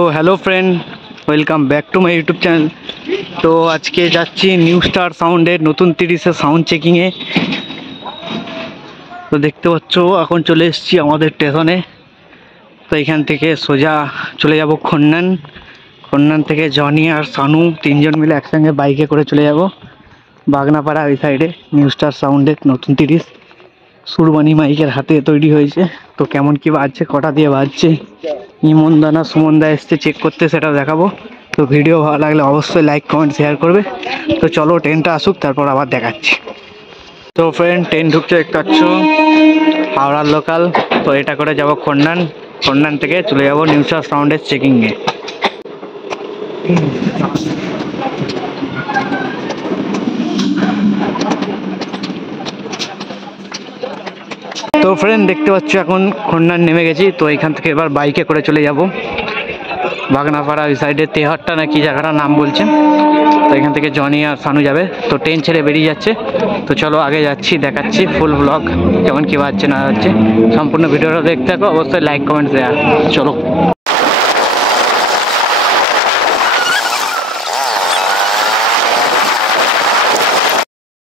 তো hello friend, welcome back to my YouTube channel. তো আজকে যাচ্ছি নিউ স্টার সাউন্ডের নতুন 30-এর সাউন্ড চেকিংয়ে। তো দেখতে পাচ্ছ এখন চলে এসেছি আমাদের স্টেশনে। তো এখান থেকে সোজা চলে যাব খন্নান। খন্নান থেকে জনি আর সানু তিনজন মিলে একসঙ্গে বাইকে করে চলে যাব বাগনাপাড়া ওই সাইডে। নিউ স্টার সাউন্ডের নতুন 30 সুরবানি মাইকের হাতে তৈরি হয়েছে। তো কেমন কি বাজছে, কটা দিয়ে বাজছে, ইমনদা না সুমনদা এসছে চেক করতে, সেটা দেখাবো। তো ভিডিও ভালো লাগলে অবশ্যই লাইক কমেন্ট শেয়ার করবে। তো চলো ট্রেনটা আসুক, তারপর আবার দেখাচ্ছি। তো ফ্রেন্ড, ট্রেন ঢুকছে দেখতে পাচ্ছ, হাওড়ার লোকাল। তো এটা করে যাব খন্নান। খন্নান থেকে চলে যাব নিউ স্টার সাউন্ডের চেকিংয়ে। তো ফ্রেন্ড দেখতে পাচ্ছ এখন খন্নান নেমে গেছি। তো এখান থেকে এবার বাইকে করে চলে যাব বাগনাপাড়া ওই সাইডে, তেহাট্টা না কি জায়গাটার নাম বলছে। তো এখান থেকে জনি আর সানু যাবে। তো ট্রেন ছেড়ে বেরিয়ে যাচ্ছে। তো চলো আগে যাচ্ছি, দেখাচ্ছি ফুল ব্লগ কেমন কি বাজছে না যাচ্ছে। সম্পূর্ণ ভিডিওটা দেখতে থাকো, অবশ্যই লাইক কমেন্ট শেয়ার। চলো।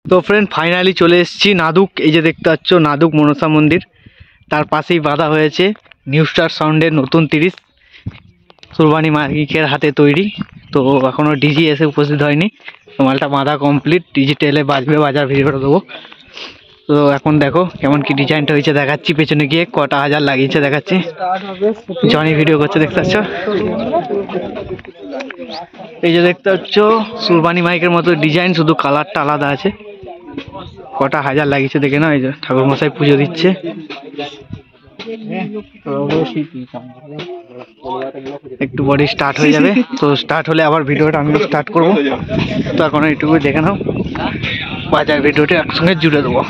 তো ফ্রেন্ড ফাইনালি চলে এসেছি নাদুক। এই যে দেখতে পাচ্ছ নাদুক মনসা মন্দির, তার পাশেই বাঁধা হয়েছে নিউ স্টার সাউন্ডের নতুন 30 সুরবানি মাইকের হাতে তৈরি। তো এখনও ডিজি এসে উপস্থিত হয়নি। তো মালটা বাঁধা কমপ্লিট, ডিজিটালে বাজবে, বাজার ভিডিওটা দেবো। তো এখন দেখো কেমন কি ডিজাইনটা হয়েছে, দেখাচ্ছি। পেছনে গিয়ে কটা হাজার লাগিয়েছে দেখাচ্ছি। জনি ভিডিও করছে দেখতে পাচ্ছ। এই যে দেখতে পাচ্ছ সুরবানি মাইকের মতো ডিজাইন, শুধু কালারটা আলাদা আছে। কটা হাজার লাগিয়েছে দেখে না। এই যে ঠাকুর মশাই পুজো দিচ্ছে। একটু বডি স্টার্ট হয়ে যাবে। তো স্টার্ট হলে আবার ভিডিওটা আমিও স্টার্ট করবো। তো এখন এইটুকু দেখে নাও, বাজার ভিডিওটা একসঙ্গে জুড়ে দেবো।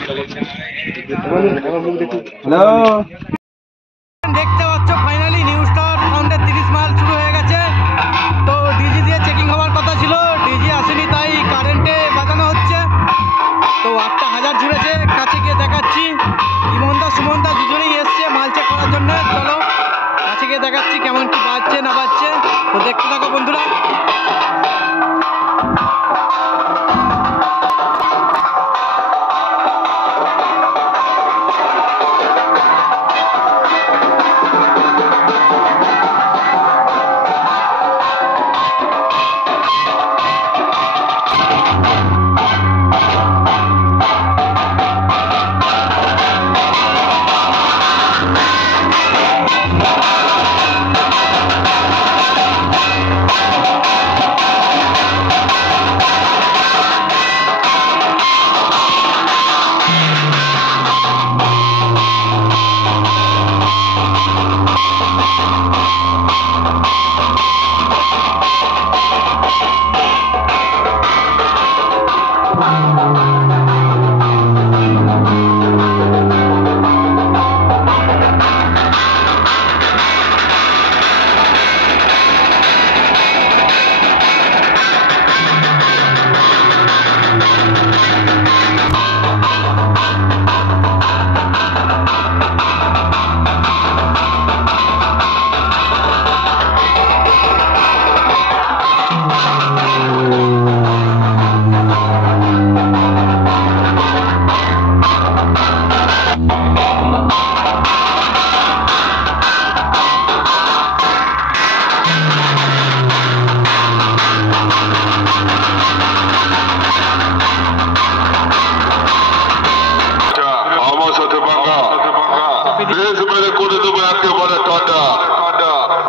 দেখতে পাচ্ছ ফাইনালি নিউ স্টার সাউন্ডের 30 মাল শুরু হয়ে গেছে। তো ডিজি দিয়ে চেকিং হওয়ার কথা ছিল, ডিজি আসেনি, তাই কারেন্টে বাজানো হচ্ছে। তো 8টা হাজার জুড়েছে, কাছে গিয়ে দেখাচ্ছি। ইমনদা সুমনদা দুজনেই এসছে মাল চেক করার জন্য। চলো কাছে গিয়ে দেখাচ্ছি কেমন কি বাজছে না বাজছে। তো দেখতে থাকো বন্ধুরা।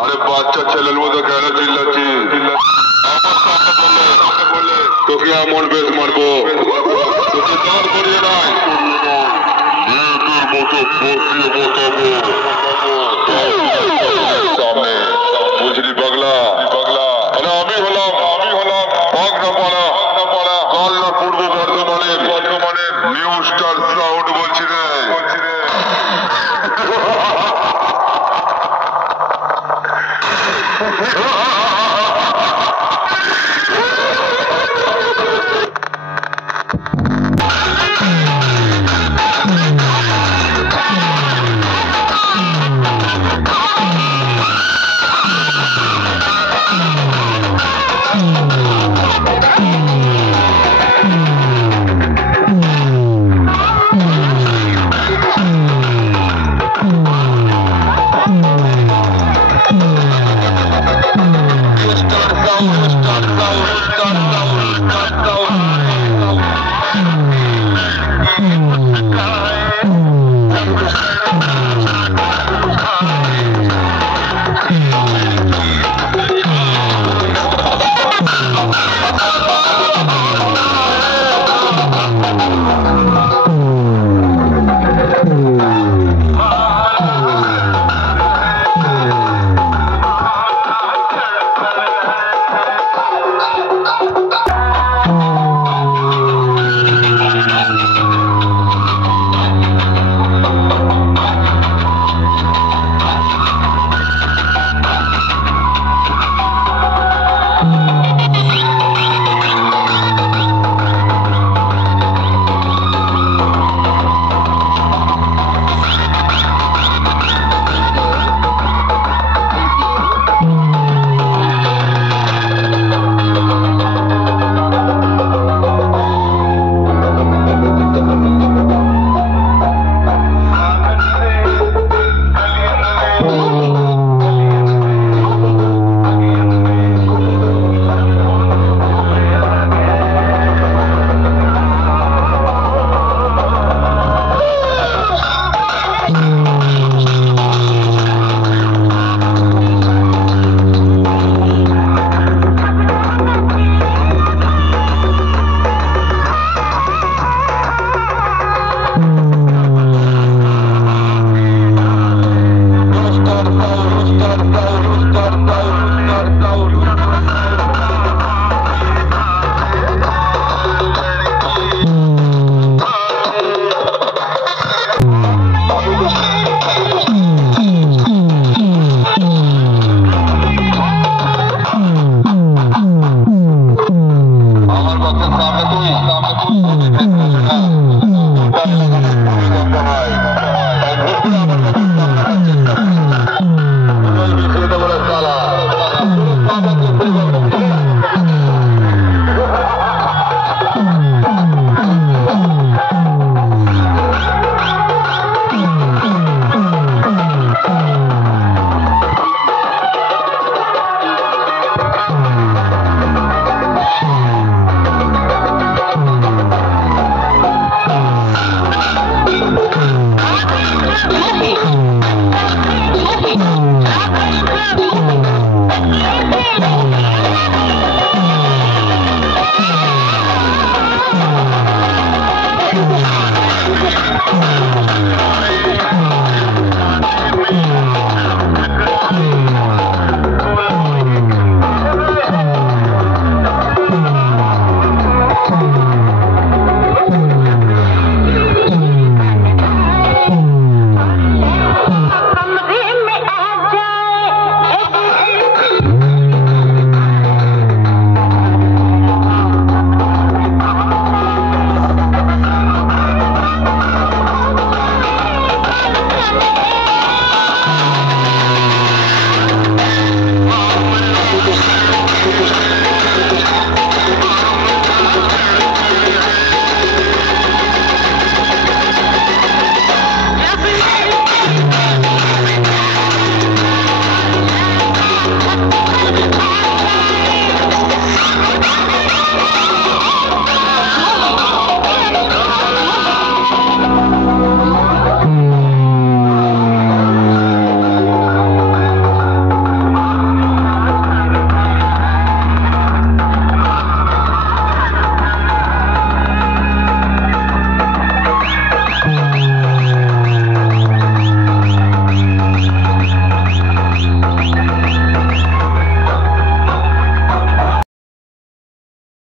আরে বাচ্চা ছেলের মতো কেন চিল্লাচ্ছি? তোকে এমন বেশ মারবো, তোকে দাঁড় করিয়ে নাই, মতো বসিয়ে বসাবো সামনে, বুঝলি পাগলা? আরে আমি হলাম বাগনাপাড়া, কালনা পূর্ব বর্ধমানের নিউ স্টার সাউন্ড বলছি রে। Ha ha ha!